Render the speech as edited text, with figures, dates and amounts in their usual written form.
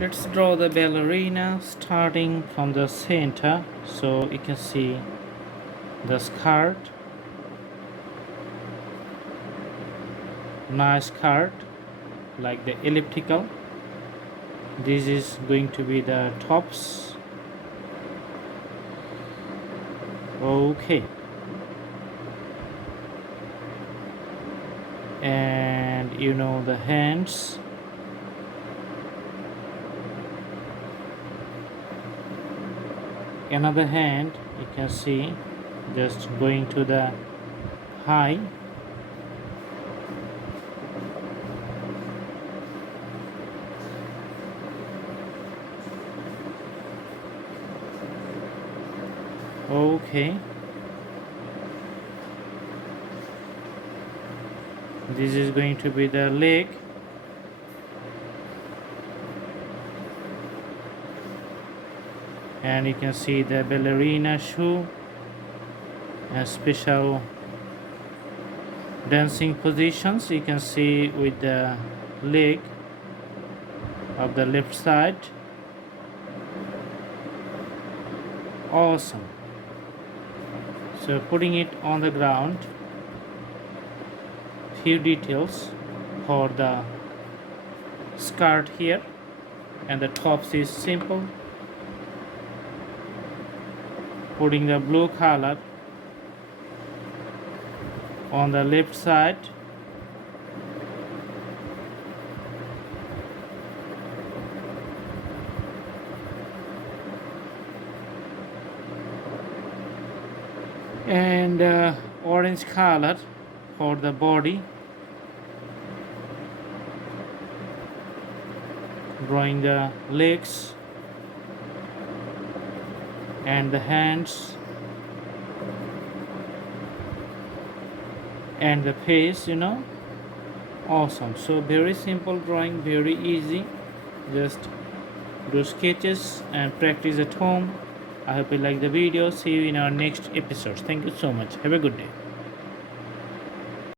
Let's draw the ballerina starting from the center, so you can see the skirt. Nice skirt like the elliptical. This is going to be the tops. Okay, and the hands. Another hand, you can see, just going to the high. Okay, this is going to be the leg. And you can see the ballerina shoe and special dancing positions. You can see with the leg of the left side. Awesome. So putting it on the ground, few details for the skirt here, and the tops is simple. Putting the blue color on the left side. And orange color for the body. Drawing the legs and the hands and the face. Awesome. So very simple drawing, very easy. Just do sketches and practice at home. I hope you like the video. See you in our next episode. Thank you so much. Have a good day.